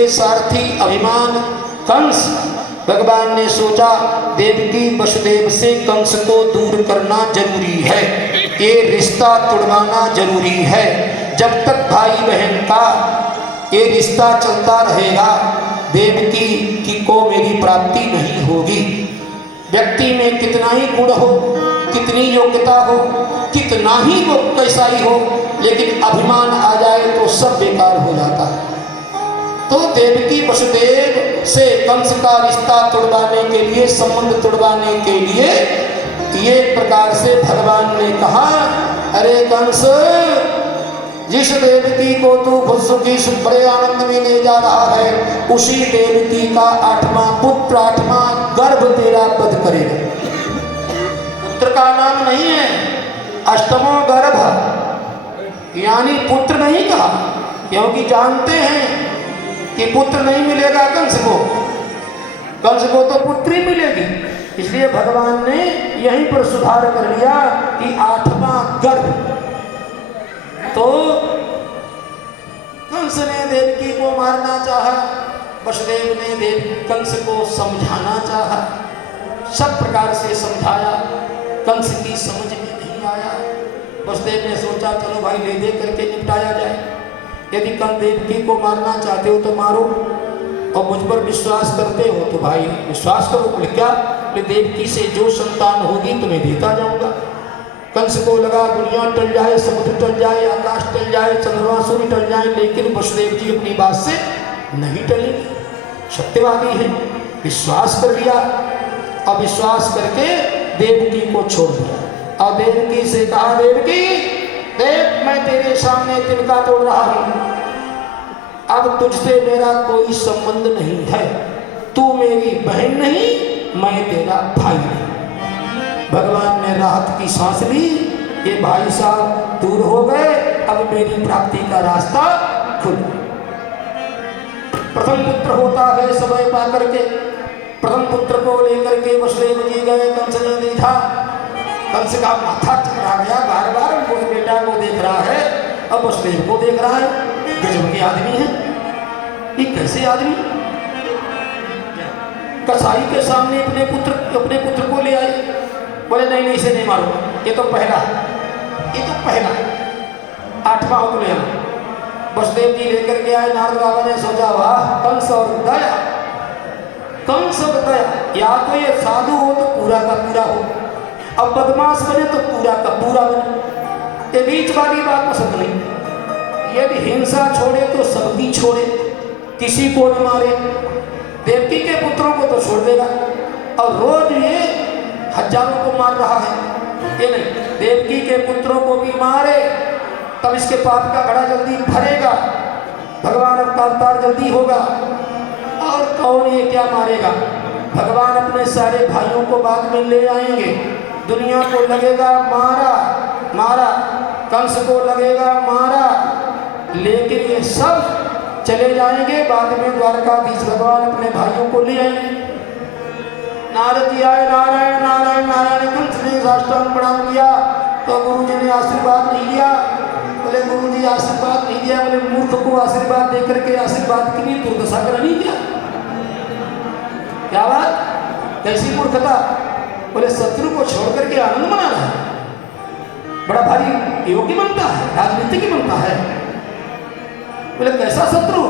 के सारथी अभिमान कंस। भगवान ने सोचा देवकी वसुदेव से कंस को दूर करना जरूरी है, ये रिश्ता तोड़वाना जरूरी है। जब तक भाई बहन का ये रिश्ता चलता रहेगा देवकी की को मेरी प्राप्ति नहीं होगी। व्यक्ति में कितना ही गुण हो, कितनी योग्यता हो, कितना ही वो कैसा ही हो, लेकिन अभिमान आ जाए तो सब बेकार हो जाता है। तो देवकी वसुदेव से कंस का रिश्ता तोड़वाने के लिए, संबंध तोड़वाने के लिए ये प्रकार से भगवान ने कहा, अरे कंस, जिस देवकी को तू खुद सुखी बड़े आनंद में ले जा रहा है, उसी देवकी का 8वां पुत्र, 8वां गर्भ तेरा वध करेगा। पुत्र का नाम नहीं है, 8वां गर्भ, यानी पुत्र नहीं कहा, क्योंकि जानते हैं कि पुत्र नहीं मिलेगा कंस को, कंस को तो पुत्री मिलेगी। इसलिए भगवान ने यहीं पर सुधार कर लिया कि 8वां गर्भ। तो कंस ने देवकी को मारना चाहा, वसुदेव ने कंस को समझाना चाहा, सब प्रकार से समझाया, कंस की समझ में नहीं आया। वसुदेव ने सोचा चलो भाई ले दे करके निपटाया जाए, यदि कंस देवकी को मारना चाहते हो तो मारो, और मुझ पर विश्वास करते हो तो भाई विश्वास करो। बोले क्या? देवकी से जो संतान होगी तुम्हें देता जाऊंगा। कंस को लगा दुनिया टल जाए, समुद्र टल जाए, आकाश टल जाए, चंद्रमा सूर्य टल जाए, लेकिन वसुदेव जी अपनी बात से नहीं टलेंगे, सत्यवादी है। विश्वास कर लिया, और विश्वास करके देवकी को छोड़ दिया। और देवकी से कहा, देवकी देख, मैं तेरे सामने तिनका तोड़ रहा हूं, अब तुझसे मेरा कोई संबंध नहीं है, तू मेरी बहन नहीं, मैं तेरा भाई नहीं। भगवान ने राहत की सांस ली, ये भाई साहब दूर हो गए, अब मेरी प्राप्ति का रास्ता खुल। प्रथम पुत्र होता है समय पा करके, प्रथम पुत्र को लेकर के वसुदेव जी गए, कंस ने देखा, कंस का माथा चकरा गया, बार बार उस बेटा को देख रहा है, अब वसुदेव को देख रहा है। गजब के आदमी है, ये कैसे आदमी? कसाई के सामने अपने पुत्र को ले आए, बोले नहीं नहीं इसे नहीं मारो, ये तो पहला 8वां हो गया। वसुदेव जी लेकर के आए, नारद बाबा ने सोचा वाह, कंस और दया, कंस और दया, या तो ये साधु हो तो पूरा का पूरा हो, अब बदमाश बने तो पूरा का पूरा बने, ये बीच वाली बात पसंद नहीं। यदि हिंसा छोड़े तो सबकी छोड़े, किसी को न मारे। देवकी के पुत्रों को तो छोड़ देगा, और रोज ये हजारों को मार रहा है, ये नहीं, देवकी के पुत्रों को भी मारे, तब इसके पाप का घड़ा जल्दी भरेगा, भगवान का अवतार जल्दी होगा। और कौन ये क्या मारेगा? भगवान अपने सारे भाइयों को बाद में ले आएंगे, दुनिया को लगेगा मारा मारा, कंस को लगेगा मारा, लेकिन ये सब चले जाएंगे, बाद में द्वारकाधीश भगवान अपने भाइयों को ले आएंगे। नारद जी आए, नारायण नारायण नारायण, कंस ने साष्टांग प्रणाम किया, तो गुरु जी ने आशीर्वाद नहीं दिया। बोले गुरु जी आशीर्वाद नहीं दिया, बोले मूर्ख को आशीर्वाद देकर के आशीर्वाद की भी दुर्दशा करानी क्या? क्या बात, कैसी मूर्खता? बोले शत्रु को छोड़ करके आनंद मना रहा है, बड़ा भारी योगी बनता है, राजनीतिक बनता है। बोले कैसा शत्रु?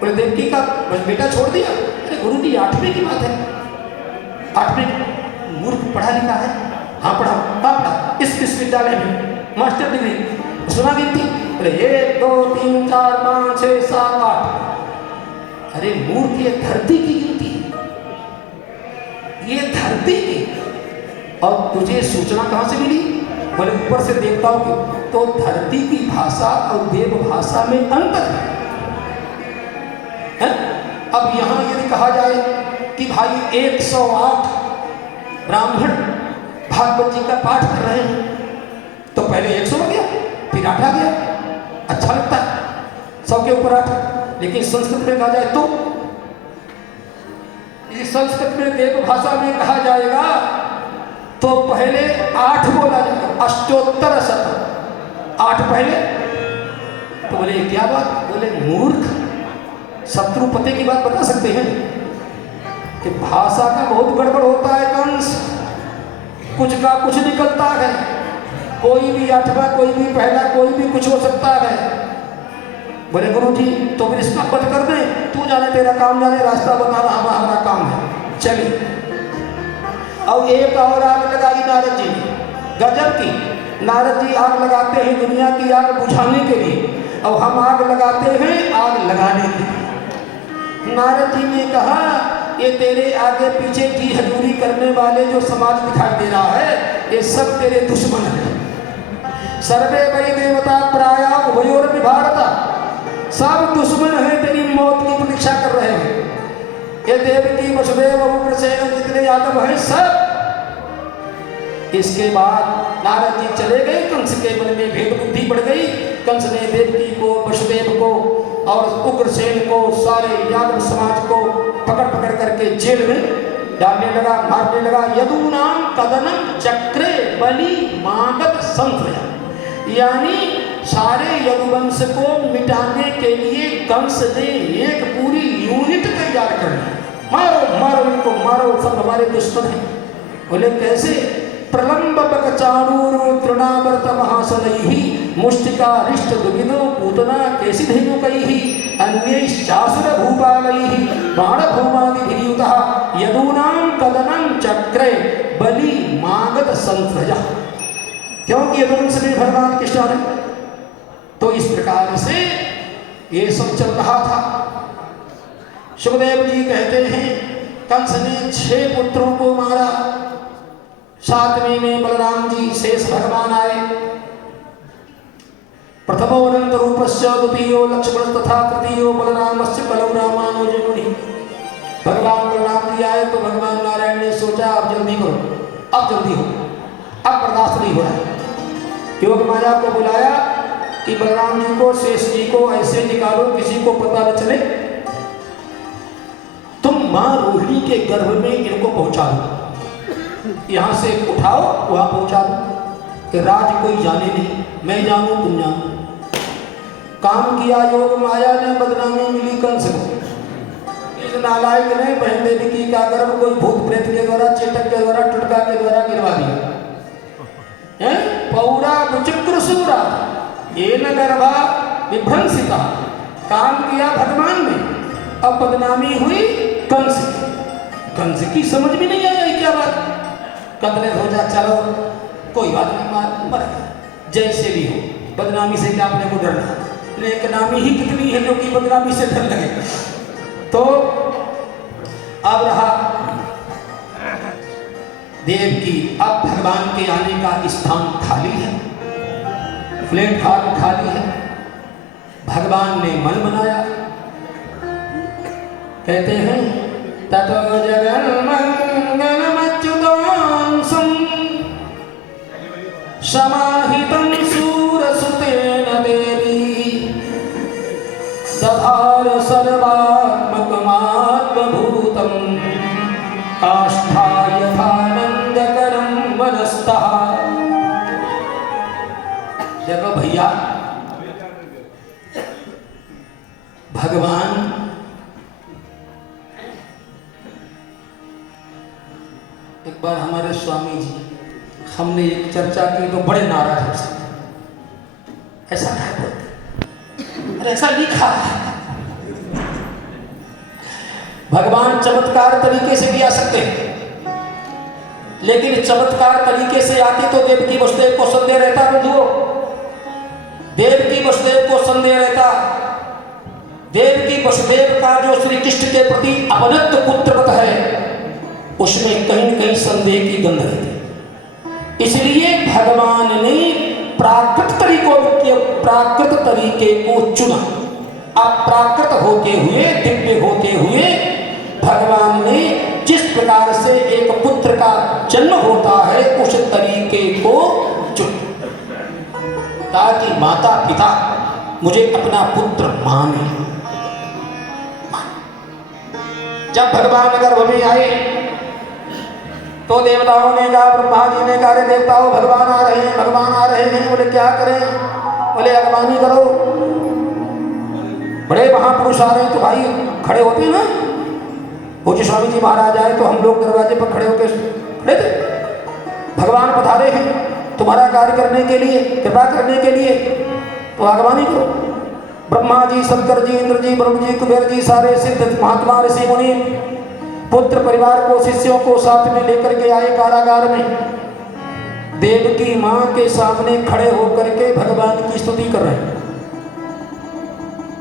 बोले देवकी का बेटा छोड़ दिया। अरे गुरु जी 8वीं की बात है, 8वीं, मूर्ख पढ़ा लिखा है, हाँ पढ़ा, इस विश्वविद्यालय में मास्टर डिग्री सुना गिनती, बोले 1 2 3 4 5 6 7 8। अरे मूर्ख, ये धरती की गिनती है, ये धरती की, और तुझे सूचना कहां से मिली? बोले ऊपर से देवताओं की। तो धरती की भाषा और देव भाषा में अंतर है। अब यहां यदि कहा जाए कि भाई 108 ब्राह्मण भागवत जी का पाठ कर रहे हैं, तो पहले 100 हो गया, फिर 8 आ गया, अच्छा लगता है 100 के ऊपर 8। लेकिन संस्कृत में कहा जाए तो, इस संस्कृत में देव भाषा में कहा जाएगा तो पहले 8 बोला जाएगा, अष्टोत्तर शत, 8 पहले। तो बोले क्या बात? बोले मूर्ख, शत्रु पते की बात बता सकते हैं कि भाषा का बहुत गड़बड़ होता है कंस, कुछ का कुछ निकलता है, कोई भी आठवां, कोई भी पहला, कोई भी कुछ हो सकता है। बोले गुरु जी तो फिर इसका बंद कर दे, तू जाने तेरा काम जाने, रास्ता बताना हमारा काम है। चलिए अब एक और आग लगाई नारद जी ने, गजब की। नारद जी आग लगाते हैं दुनिया की आग बुझाने के लिए, और हम आग लगाते हैं आग लगाने के लिए। नारद जी ने कहा ये तेरे आगे पीछे की हजूरी करने वाले जो समाज दिखाई दे रहा है, ये सब तेरे दुश्मन हैं। सर्वे वै देवता प्राया उभयोरपि भारत, सब दुश्मन है, तेरी मौत की प्रतीक्षा कर रहे हैं। ये देवकी वसुदेव उग्रसेन जितने यादव हैं सब। इसके बाद नारद जी चले गए, कंस के मन में भेद बुद्धि बढ़ गई। कंस ने देवकी को, वसुदेव को और उग्रसेन को, सारे यादव समाज को पकड़ पकड़ करके जेल में डालने लगा, मारने लगा। यदूनाम कदनम चक्रे बलि मागध संत्रया, यानी सारे यदुवंश को मिटाने के लिए कंस ने एक पूरी यूनिट तैयार कर ली। मारो मारो इनको, मारो, सब हमारे दुश्मन हैं। बोले कैसे? प्रलंब बकचारूर तृणावर्त महासनैहि मुष्टिका रिष्ट दुविदो पूतना केसि धेनुकैहि अन्यैश्चासुर भूपालैहि बाणभूमादिभिर्युतः यदूनां कदनं चक्रे बलि मागध संत्रयः। क्योंकि यदुवंश में भगवान कृष्ण ने, तो इस प्रकार से ये सब चल रहा था। सुखदेव जी कहते हैं कंस ने 6 पुत्रों को मारा। 7वें में बलराम जी शेष भगवान आए। प्रथमो अनंत रूपस्य, द्वितीयो लक्ष्मण तथा तृतीयो बलरामस्य कलौ रामानो जमुनि। भगवान बलराम जी आए तो भगवान नारायण ने सोचा अब जल्दी करो, अब जल्दी हो, अब बर्दाश्त नहीं हो रहा है। योग माया को बुलाया कि बलराम जी को, शेष जी को ऐसे निकालो किसी को पता न चले, तुम मां रोहिणी के गर्भ में इनको पहुंचा दो, यहां से उठाओ वहां पहुंचा दो कि राज कोई जाने नहीं, मैं जानू तुम जानो। काम किया योग माया ने, बदनामी मिली कंस को। इस नालायक ने बहन देवी का गर्भ कोई भूत प्रेत के द्वारा, चेतक के द्वारा, टुटका के द्वारा गिरवा दिया। पौरा विचित्रसूरा ये न गर्भा विभ्रंसिता, काम किया भगवान ने, अब बदनामी हुई कंस की। कंस की समझ भी नहीं आया क्या बात। कतले हो जा, चलो कोई बात नहीं, मर गया, जैसे भी हो, बदनामी से क्या अपने को डरना, लेकिन नामी ही कितनी है जो कि बदनामी से डर लगे। तो अब रहा देव की, अब भगवान के आने का स्थान खाली है, प्लेटफॉर्म खाली है। भगवान ने मन बनाया, कहते हैं ततो जगन मंगलमच्युतांसं समाहितं सूरसुतेन देवी दधार सर्वात्मकमात्मभूतं काष्ठायथानन्दकरं वनस्तः। देखो भैया, भगवान एक बार हमारे स्वामी जी, हमने एक चर्चा की तो बड़े नाराज हो सकते, ऐसा क्या बोलते, अरे ऐसा लिखा है। भगवान चमत्कार तरीके से भी आ सकते हैं, लेकिन चमत्कार तरीके से आते तो देवकी वसुदेव को संदेह रहता। बंधुओं, देवकी वसुदेव को संदेह रहता। देवकी वसुदेव का जो श्री कृष्ण के प्रति अपनत्व पुत्रवत है, उसमें कहीं न कहीं संदेह की गंध रहती। इसलिए भगवान ने प्राकृत तरीके को चुना। अप्राकृत होते हुए, दिव्य होते हुए भगवान ने जिस प्रकार से एक पुत्र का जन्म होता है उस तरीके को चुना, ताकि माता पिता मुझे अपना पुत्र माने। जब भगवान गर्भ में आए तो देवताओं ने कहा, ब्रह्मा जी ने कहा, देवताओं भगवान आ रहे हैं, भगवान आ रहे हैं। बोले क्या करें? बोले अगवानी करो। बड़े महापुरुष आ रहे हैं तो भाई खड़े होते हैं ना। पूज्य स्वामी जी महाराज आए तो हम लोग दरवाजे पर खड़े होकर खड़े थे। भगवान पधारे हैं तुम्हारा कार्य करने के लिए, कृपा करने के लिए, तो आगवानी करो। ब्रह्मा जी, शंकर जी, इंद्र जी, वरुण जी, कुबेर जी, सारे सिद्ध महात्मा ऋषि मुनि पुत्र परिवार को, शिष्यों को साथ में लेकर के आए कारागार में। देव की मां के सामने खड़े होकर के भगवान की स्तुति कर रहे हैं।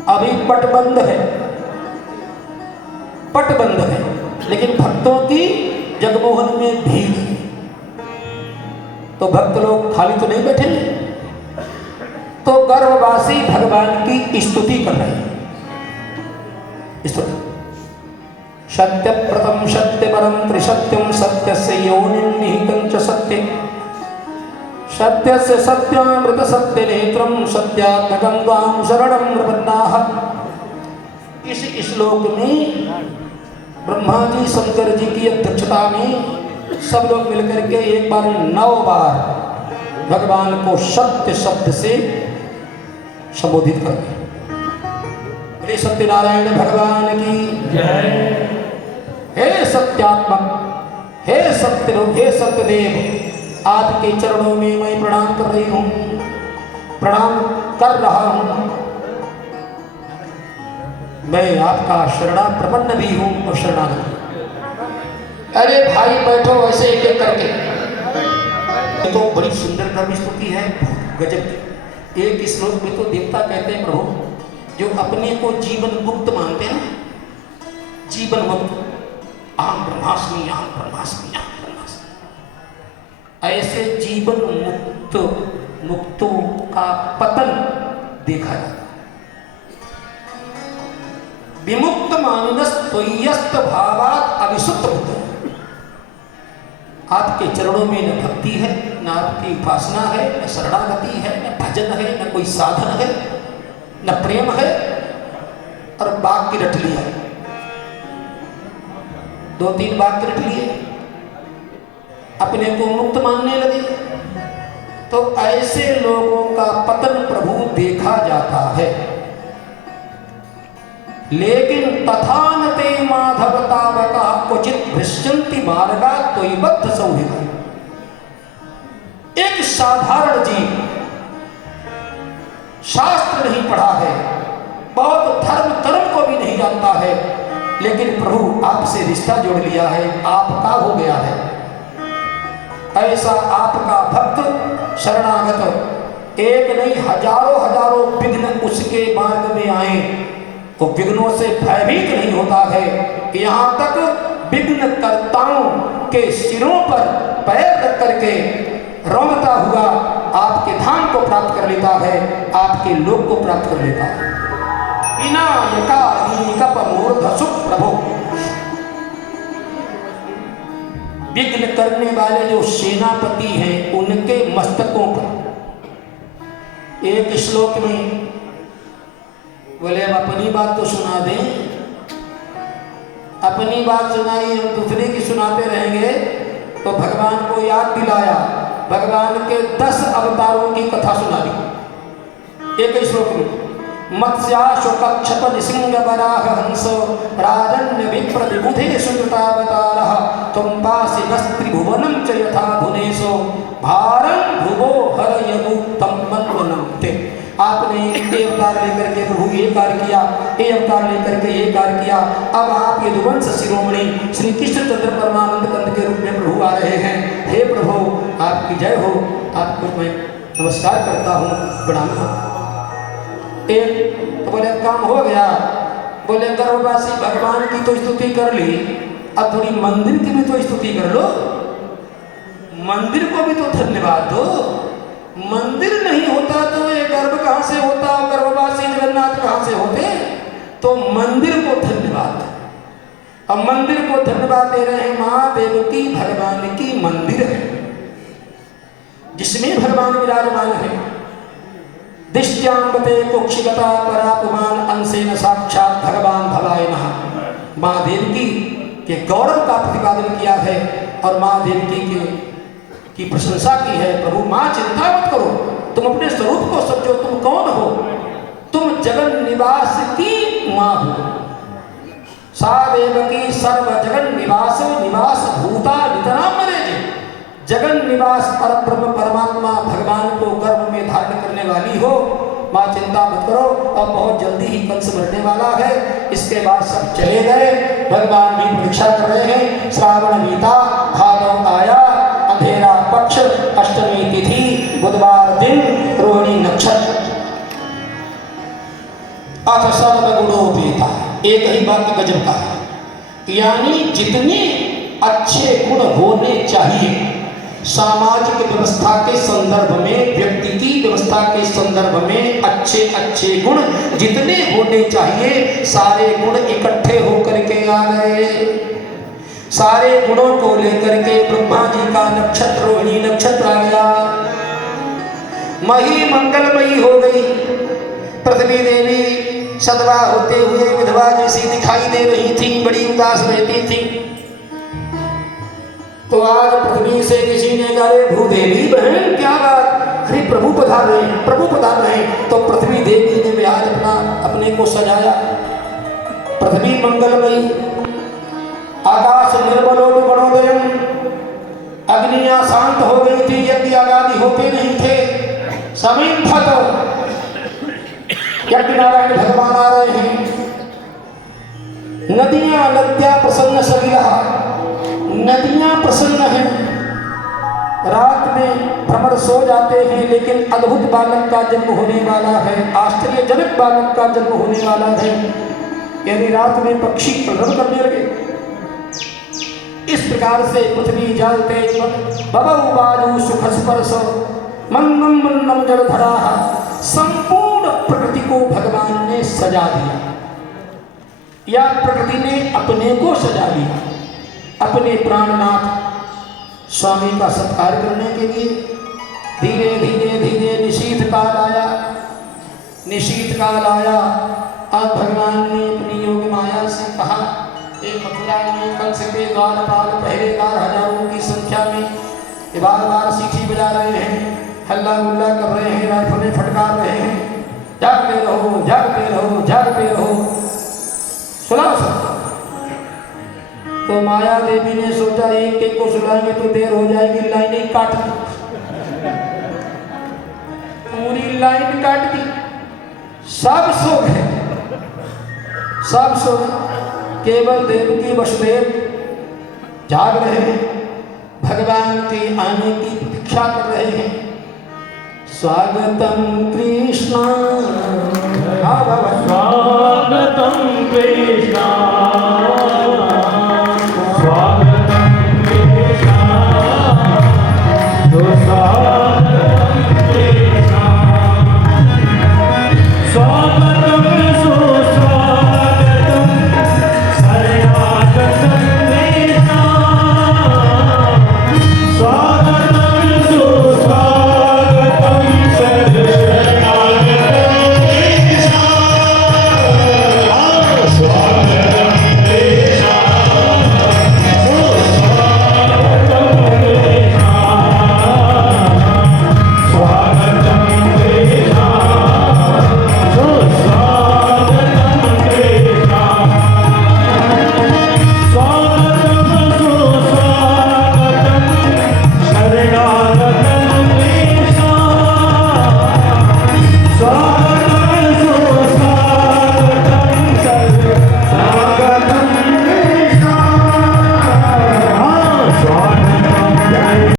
अभी पट बंद है, पट बंद है, लेकिन भक्तों की जगमोहन में भीड़ है। तो भक्त लोग खाली तो नहीं बैठे, तो गर्भवासी भगवान की स्तुति कर रहे हैं। स्तुति सत्य प्रथम सत्य परम त्रिसत्यम सत्यस्य योनिं निहितं च सत्ये सत्यस्य सत्यामृत सत्य नेत्रम सत्यात्मकं त्वां शरणं प्रपन्नाः। इस श्लोक में ब्रह्मा जी, शंकर जी की अध्यक्षता में सब लोग मिलकर के एक बार 9 बार भगवान को सत्य शब्द से संबोधित करते हैं। बोले सत्यनारायण भगवान की जय। हे सत्यात्मक, हे सत्य रूप, हे सत्यदेव, आपके चरणों में मैं प्रणाम कर रही हूं, प्रणाम कर रहा हूं। मैं आपका शरणा प्रपन्न भी हूं और शरणागत। अरे भाई बैठो ऐसे एक एक करके। तो बड़ी सुंदर धर्म स्तुति है, गजब। एक श्लोक में तो देवता कहते हैं प्रभु जो अपने को जीवन मुक्त मानते हैं, जीवन मुक्त, आम ब्रह्मास्मि, आम ब्रह्मास्मि, आम ब्रह्मास्मि, ऐसे जीवन मुक्त मुक्तों का पतन देखा जाता है। विमुक्त मानिनस त्वय्यस्त भावात् अविशुद्ध होता है। आपके चरणों में न भक्ति है, न आपकी उपासना है, न शरणागति है, न भजन है, न कोई साधन है, न प्रेम है, और वाक्य रट लिया, 2-3 वाक्य रट लिए, अपने को मुक्त मानने लगे। तो ऐसे लोगों का पतन प्रभु देखा जाता है। लेकिन तथा न ते माधव तावका क्वचित भ्रश्यन्ति मार्गा त्वयिबद्ध सौहिता। एक साधारण जीव, शास्त्र नहीं पढ़ा है, बहुत धर्म कर्म को भी नहीं जानता है, लेकिन प्रभु आपसे रिश्ता जोड़ लिया है, आपका हो गया है। ऐसा आपका भक्त शरणागत, एक नहीं हजारों हजारों विघ्न उसके मार्ग में आए तो विघ्नों से भयभीत नहीं होता है। यहाँ तक विघ्न कर्ताओं के सिरों पर पैर रख करके रौंदता हुआ आपके धाम को प्राप्त कर लेता है, आपके लोक को प्राप्त कर लेता है। विनायका नीकपमूर्धसुख प्रभु, विघ्न करने वाले जो सेनापति हैं उनके मस्तकों पर एक श्लोक में बोले अब अपनी बात तो सुना दें, अपनी बात सुनाई, हम दूसरे की सुनाते रहेंगे। तो भगवान को याद दिलाया, भगवान के 10 अवतारों की कथा सुना दी एक श्लोक में। मत्स्याशु कच्छप निसिंह वराह हंसो राजन्य विप्र विबुधे सुकृतावतारः त्वं पासि नस्त्रिभुवनं च यथा धुनेशो भारं भुवो हरयदु तं मन्वनं ते। आपने ये अवतार लेकर के प्रभु ये कार्य किया, ये अवतार लेकर के ये कार्य किया। अब आप ये दुवंश शिरोमणि श्री कृष्ण चंद्र परमानंद कंद के रूप में प्रभु आ रहे हैं। हे प्रभु आपकी जय हो, आपको मैं नमस्कार करता हूँ, प्रणाम करता हूँ। एक तो बोले काम हो गया, बोले गर्भवासी भगवान की तो स्तुति कर ली, अब थोड़ी मंदिर की भी तो स्तुति कर लो, मंदिर को भी तो धन्यवाद दो। मंदिर नहीं होता तो ये गर्भ कहाँ से होता, गर्भवासी जगन्नाथ कहाँ से होते। तो मंदिर को धन्यवाद, अब मंदिर को धन्यवाद दे रहे हैं। महादेव की भगवान की मंदिर है जिसमें भगवान विराजमान है। दिष्ट्यांबते कुक्षिगता परापुमान अंशेन साक्षात भगवान भवाय नमः। माँ देवकी के गौरव का प्रतिपादन किया है और माँ देवकी की प्रशंसा की है। प्रभु माँ चिंता मत करो, तुम अपने स्वरूप को समझो, तुम कौन हो, तुम जगन निवास की उमा हूँ। सा देवकी सर्व जगन निवास निवास भूता नितराम मरे जगन निवास पर ब्रह्म परमात्मा भगवान को गर्भ में धारण करने वाली हो। माँ चिंता मत करो, अब बहुत जल्दी ही कंस मरने वाला है। इसके बाद सब चले गए, भगवान भी परीक्षा कर रहे हैं। श्रावण बीता, भादव आया, अंधेरा पक्ष, अष्टमी तिथि, बुधवार दिन, रोहिणी नक्षत्र। अथ सर्वगुणोपेता, एक ही वाक्य गजब का है, यानी जितने अच्छे गुण होने चाहिए सामाजिक व्यवस्था के संदर्भ में, व्यक्ति की व्यवस्था के संदर्भ में अच्छे अच्छे गुण जितने होने चाहिए सारे गुण इकट्ठे होकर के आ गए। सारे गुणों को लेकर के ब्रह्मा जी का नक्षत्र रोहिणी नक्षत्र आ गया। मही मंगलमयी हो गई। पृथ्वी देवी सदवा होते हुए विधवा जैसी दिखाई दे रही थी, बड़ी उदास रहती थी। तो आज पृथ्वी से किसी ने कहा, भूदेवी बहन क्या बात, अरे प्रभु पधार रहे, प्रभु पधार रहे। तो पृथ्वी देवी ने भी आज अपने को सजाया। पृथ्वी मंगलमयी, आकाश निर्मलोक गणोदयम, अग्नियां शांत हो गई थी, यज्ञ आदि होते नहीं थे। समिंधत, यज्ञ नारायण भगवान आ रहे हैं। नदियां नद्या प्रसन्न सलिला, नदियां प्रसन्न हैं। रात में भ्रमर सो जाते हैं, लेकिन अद्भुत बालक का जन्म होने वाला है, आश्चर्यजनक बालक का जन्म होने वाला है। यानी रात में पक्षी कलरव करने लगे। इस प्रकार से पृथ्वी जल तेज बबऊ बाजू सुख स्पर्श मन्नम मन्नम जल धरा, संपूर्ण प्रकृति को भगवान ने सजा दिया, या प्रकृति ने अपने को सजा दिया। अपने प्राणनाथ स्वामी का सत्कार करने के लिए धीरे धीरे धीरे निशीथ काल आया। निशीथ काल आया, अब भगवान ने अपनी योग माया से कहा, एक मथुरा में कंस के द्वारपाल पहरेदार हजारों की संख्या में बार बार सीटी बजा रहे हैं, हल्ला गुल्ला कर रहे हैं, राइफलें फटकार रहे हैं, जागते रहो जागते रहो जागते रहो, सुना सकते। तो माया देवी ने सोचा एक एक को सुलाएंगे तो देर हो जाएगी, लाइनें काट दी, पूरी लाइन काट दी। सब सो गए, सब सो गए, केवल देवकी वसुदेव जाग रहे हैं, भगवान के आने की प्रतीक्षा कर रहे हैं। स्वागतम कृष्णा, स्वागतम कृष्णा